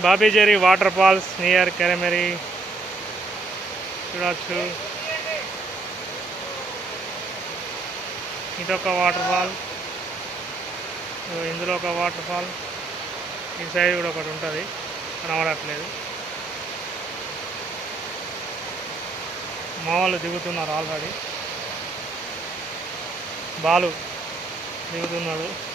Babijheri water falls near Kerameri చూడవచ్చు ఇదొక water fall. ఇందులో ఒక వాటర్ ఫాల్. ఈ సైడ్ కూడా ఒకటి ఉంటుంది. కనబడట్లేదు. మా వాళ్ళు దిగుతున్నారు ఆల్రెడీ. బాలు దిగుతున్నాడు.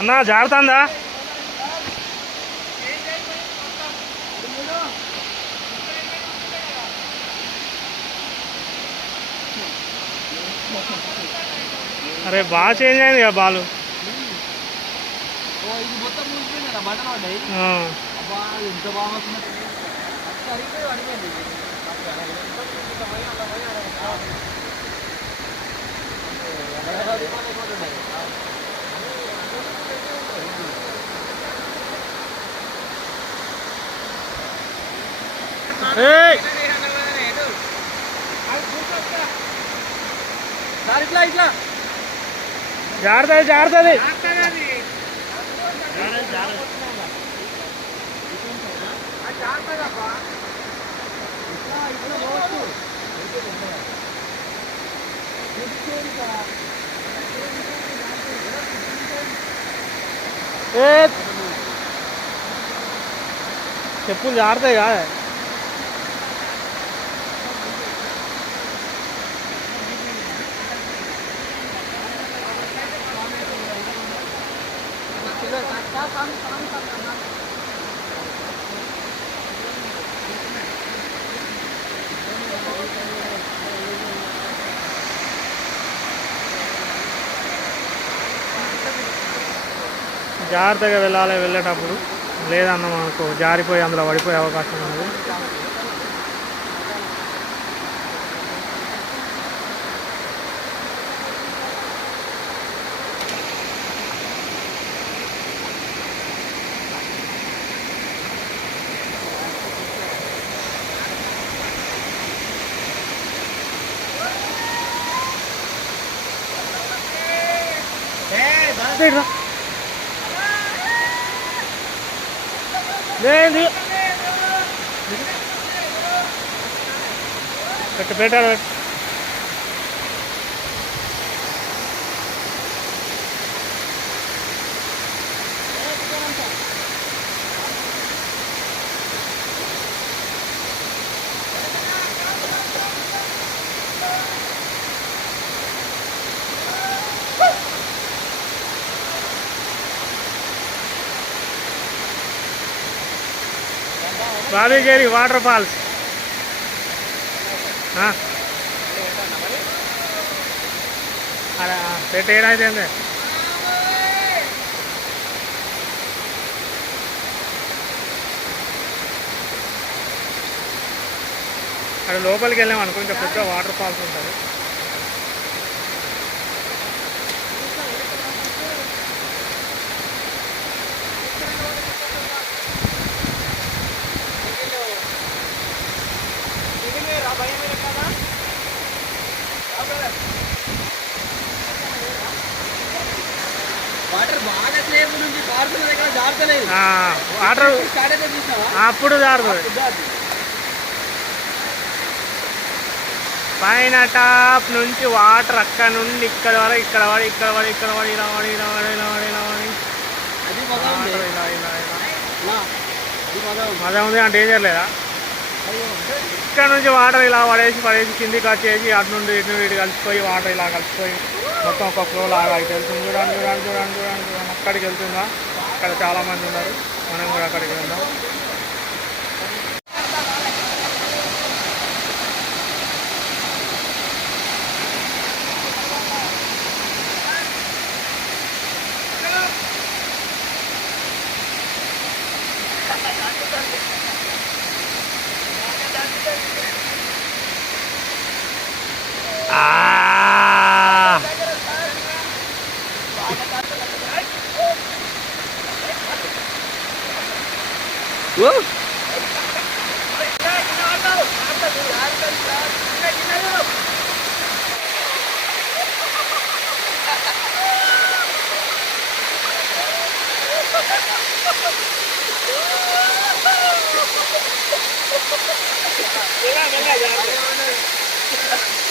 అన్నా జారుతుందా అరే బాగా చేంజ్ అయింది కదా బాలు ఓ ఇట్లా ఇట్లా జారుతుంది జారుతుంది ఇట్లా ఇట్లా పోవచ్చు ఏ చెప్పులు జారుతాయి కాదు జాగ్రత్తగా వెళ్ళాలి వెళ్ళేటప్పుడు. లేదన్న మనకు జారిపోయి అందులో పడిపోయే అవకాశం ఉన్నది. ఇట్రా. లేదు పెట్టు బాబీగేరి వాటర్ ఫాల్స్. ఆ. అక్కడ అండి? అక్కడ లోపలికి వెళ్ళాం అనుకో పెద్ద వాటర్ ఫాల్స్ ఉంటుంది. వాటర్ బాగా సేపు నుంచి పారుతున్న దగ్గర జారుతలేదు. ఆ, వాటర్ స్టార్ట్ అయితే చూసినావా? అప్పుడు జారుతుంది. జారుతుంది. పైన టాప్ నుంచి వాటర్ అక్కడ నుండి ఇక్కడ వరకు ఇక్కడ పడి ఇక్కడ పడి ఇక్కడ పడి ఇలా పడి ఇలా పడి ఇలా పడి ఇలా పడి మజా ఉంది. అంటే డేంజర్ లేదా? అయ్యో. ఇక్కడ నుంచి వాటర్ ఇలా పడేసి పడేసి కిందికి వచ్చేసి అటు నుండి ఇటు నుండి ఇటు కలిసిపోయి వాటర్ ఇలా కలిసిపోయి మొత్తం ఒక ఫ్లో లాగా అయితే వెళ్తుంది చూడండి చూడండి చూడండి చూడండి చూడండి. అక్కడికి వెళ్తుందా? అక్కడ చాలా మంది ఉన్నారు. మనం కూడా అక్కడికి వెళ్దాం.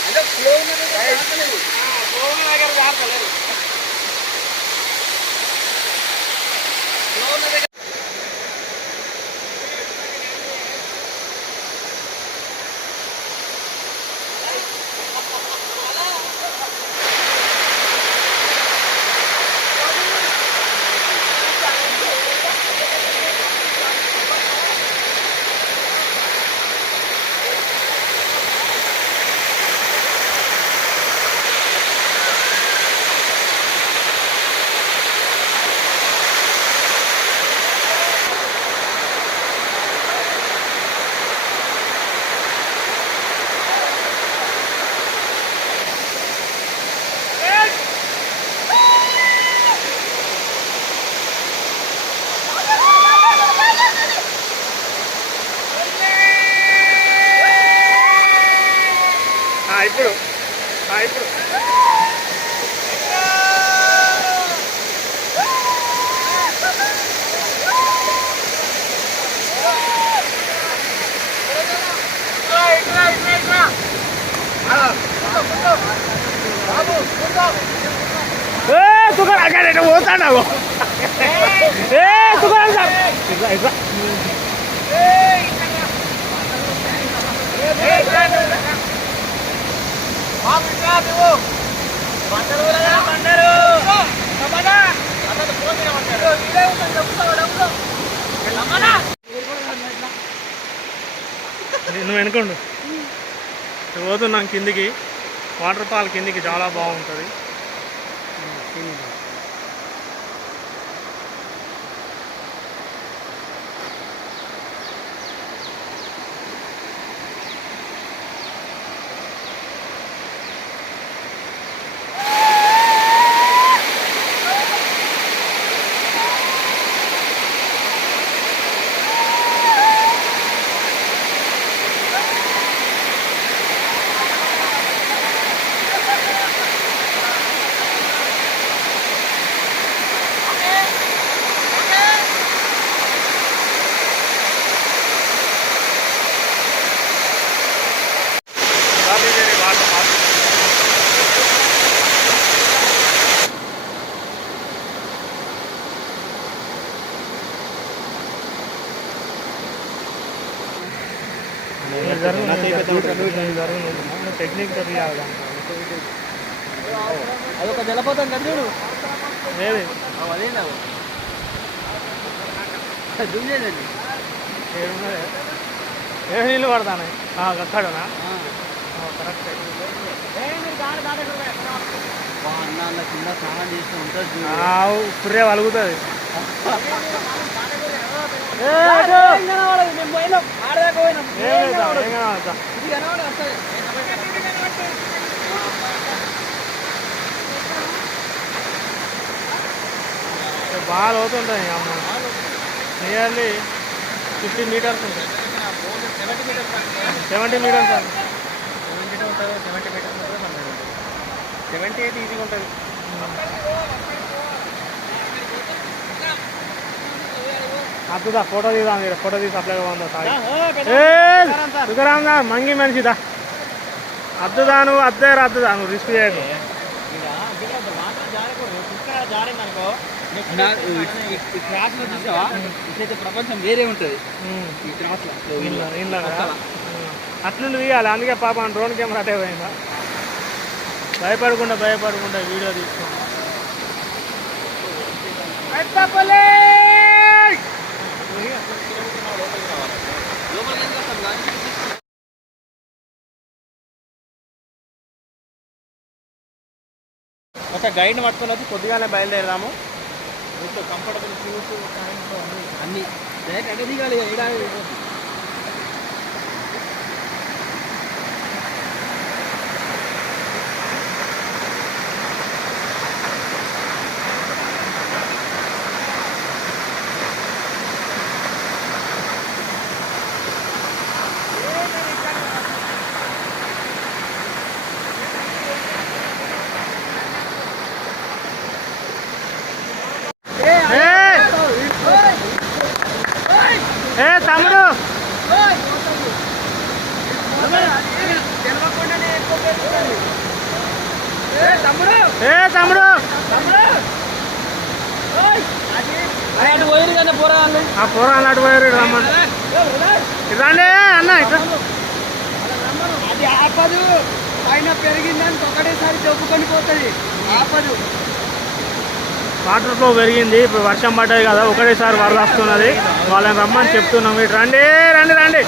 అంటే ఫ్లో ఉన్నది జాగ్రత్త లేదు. దగ్గర జాగ్రత్త లేదు. అక్కడ పోతాడావు ఏ తుకారం సార్. ఇట్లా ఇట్లా నువ్వు వెనుకోండు పోతున్నాం కిందికి. వాటర్ ఫాల్ కిందికి చాలా బాగుంటుంది వాటర్ ఫాల్ టెక్నిక్ తెలియాలి అదొక జలపాతం కదా చూడు అదేనా జూమ్ చేయండి ఏడున్నది ఏ నీళ్ళు పడతాను అక్కడనా కరెక్ట్ అన్న అన్న కింద స్నానం చేస్తూ ఉంటుంది. పుర్రే వలుగుతుంది ఏం కనబడదు, మేము పోయినాం, ఆడదాకా పోయినాం. ఏం కనబడదు. ఇది కనబడదు అసలు. బాగా లోతుంటుంది అమ్మ. నియర్లీ ఫిఫ్టీ మీటర్స్ ఉంటాయి. సెవెంటీ మీటర్స్ సెవెంటీ అయితే ఈజీగా ఉంటుంది. అద్దుదా ఫోటో తీద్దాం మీరు ఫోటో తీసి అప్లై ఉందో సాయి మంగి మనిషిదా అద్దుదా నువ్వు అద్దే అద్దుదా నువ్వు రిస్క్ చేయకు. ఈ- క్రాస్లో చూసావా? ఇట్లయితే ప్రపంచం వేరే ఉంటుంది. ఈ క్రాస్లో. అట్లుండి తీయాలి. అందుకే పాపం డ్రోన్ కెమెరా అటే పోయిందా? భయపడకుండా భయపడకుండా వీడియో తీసుకో లోపలికి ఎందుకు వస్తాం కానీ ఒక గైడ్ పట్టుకొని వచ్చి కొద్దిగానే బయలుదేరదాము. కంఫర్టబుల్ షూస్ అన్ని. డైరెక్ట్ అటే దిగాలి ఏడాది ఈడ ఏ తమ్ముడు ఏ తమ్ముడు? అటు పోయిరు కానీ పోరాళ్ళు ఆ పోరాలు అటు పోయారు రమ్మని. రండి అన్న ఇట్లా అది ఆపదు. పైన పెరిగిందని ఒకటేసారి దొబ్బుకొని పోతుంది. ఆపదు. వాటర్ ఫ్లో పెరిగింది ఇప్పుడు వర్షం పడ్డది కదా ఒకటేసారి వరద వస్తున్నది. వాళ్ళని రమ్మని చెప్తున్నాం. ఇటు రండి రండి రండి.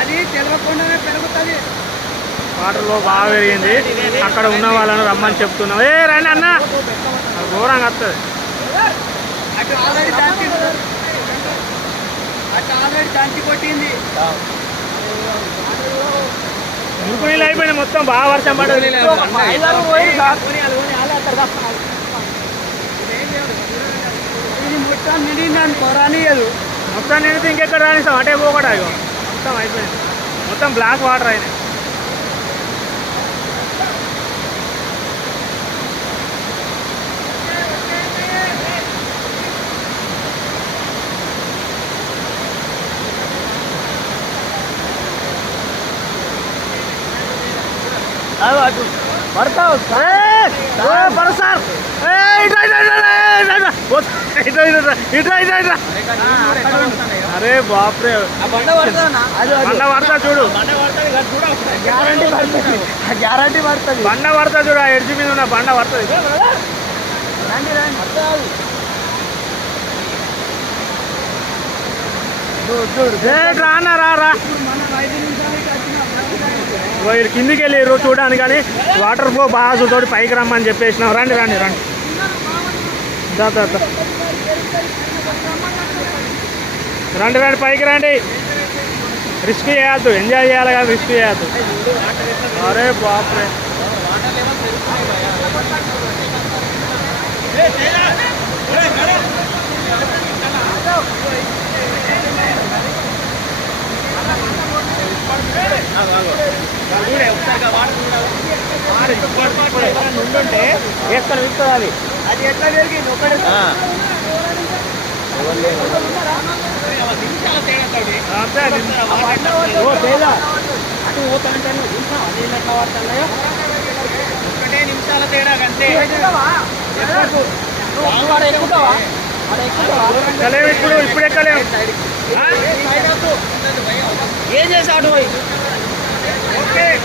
అది తెలియకుండానే పెరుగుతుంది. వాటర్లో బాగా పెరిగింది. అక్కడ ఉన్న వాళ్ళని రమ్మని చెప్తున్నాం. ఏ రండి అన్న. ఘోరంగా వస్తుంది. అటు ఆల్రెడీ కొట్టింది మురుకు నీళ్ళు అయిపోయినాయి మొత్తం. బాగా వర్షం పడ్డది. మొత్తం నిండిందని కొరానియదు మొత్తం నిండితే ఇంకెక్కడ రానిస్తాం? అటే పోకడా మొత్తం అయిపోయింది. మొత్తం బ్లాక్ వాటర్ అయినాయి. అటు పడతావు. సార్. అరే బాప్రే. బండ పడతా చూడు. గ్యారంటీ పడుతుంది. గ్యారంటీ పడుతుంది. బండ పడతా చూడు ఆ ఎడ్జి మీద ఉన్న బండ పడుతుంది. రండి ఏ, రా వీళ్ళు కిందికి వెళ్ళిర్రు చూడడానికి కానీ. వాటర్ ఫ్లో బాగా తోటి పైకి రమ్మని చెప్పేసినాం. రండి రండి రండి. దా, రండి రండి పైకి రండి. రిస్క్ చేయొద్దు ఎంజాయ్ చేయాలి కదా రిస్క్ చేయొద్దు. అరే బాప్రే. ఎక్కడ విక్కుతుంది అది ఎట్లా పెరిగింది ఒకటే అటు పోతానంటే నీళ్ళు ఎట్లా పడుతున్నాయో ఒకటే నిమిషాల తేడా కంటే. ఎక్కుతావా? ఇప్పుడు? ఏం పోయి? ఓకే.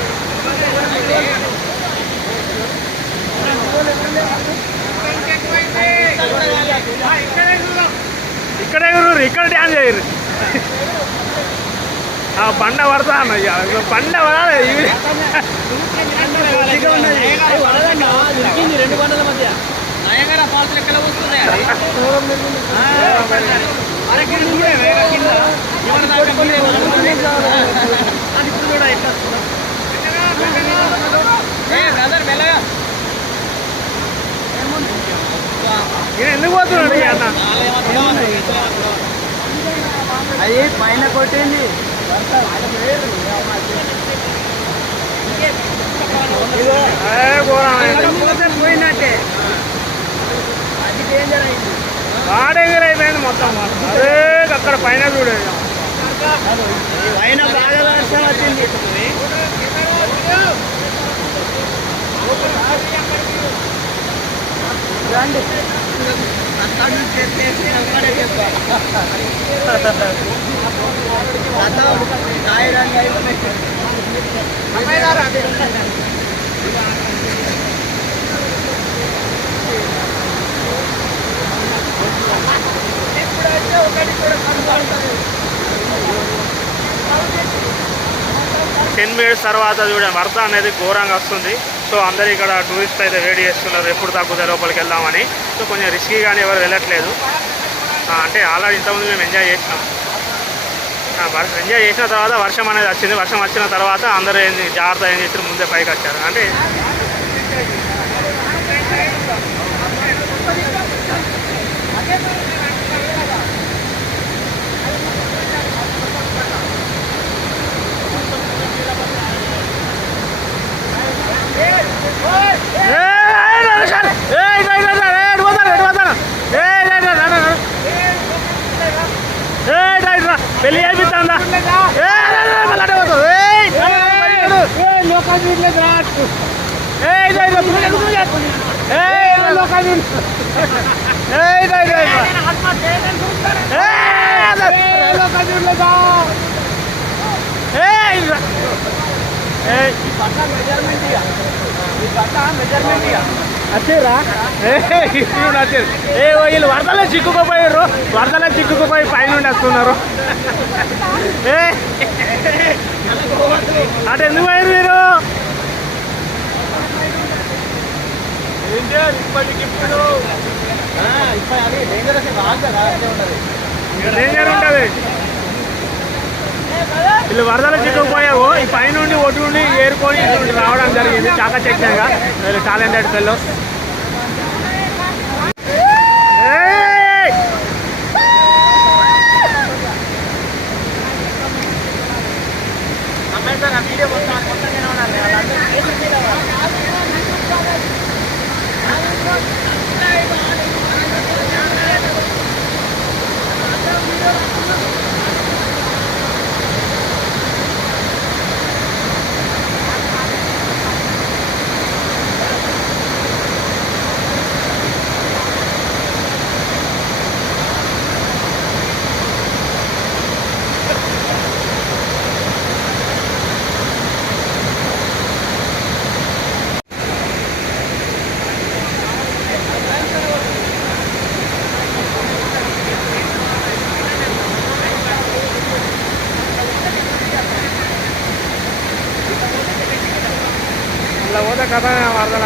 ఇక్కడే గురు ఇక్కడ డ్యాన్స్ చేయరు ఆ పండ పడతా అన్న ఇక. పడాలి ఇవి. రెండు బండల మధ్య నయగర ఫాల్స్ లెక్కల అది ఇప్పుడు కూడా బ్రదర్ మెల్లగా ఎందుకు పోతున్నాడు అన్న? అది పైన కొట్టింది పోయినట్టే. అది డేంజర్ అయింది. వాడేగిరి అయిపోయింది మొత్తం. అదే అక్కడ పైన చూడేది పైన బాగా వర్షం వచ్చింది. రండి. అక్కడ నుంచి అక్కడే చెప్పాలి. ఒకటి కూడా టెన్ మినిట్స్ తర్వాత చూడండి వరద అనేది ఘోరంగా వస్తుంది. సో అందరు ఇక్కడ టూరిస్ట్ అయితే వెయిట్ చేస్తున్నారు. ఎప్పుడు తగ్గుతాయి లోపలికి వెళ్దామని. సో కొంచెం రిస్కీగానే ఎవరు వెళ్ళట్లేదు. అంటే ఆల్రెడీ ఇంతకుముందు మేము ఎంజాయ్ చేసినాం. ఆ, ఎంజాయ్ చేసిన తర్వాత వర్షం అనేది వచ్చింది. వర్షం వచ్చిన తర్వాత అందరూ ఏంది జాగ్రత్త ఏం చేస్తారు ముందే పైకి వచ్చారు. అంటే పెళ్లి అయిపోతుందా ఏయ్, నడు, వచ్చేరా ఇప్పుడు వచ్చారు ఏ వీళ్ళు వరదలో చిక్కుకుపోయారు వరదలో చిక్కుకుపోయి పైన వస్తున్నారు. ఏ అటు ఎందుకు పోయారు మీరు ఇప్పటికిప్పుడు డేంజర్ ఉంటుంది. వీళ్ళు వరదలు చిక్కుకుపోయావు ఈ పైనుండి ఒడ్డు నుండి ఏరుకొని రావడం జరిగింది. చాకచక్యంగా. వీళ్ళు టాలెంటెడ్ పిల్లలు ఇలా పోతే కథ వరదల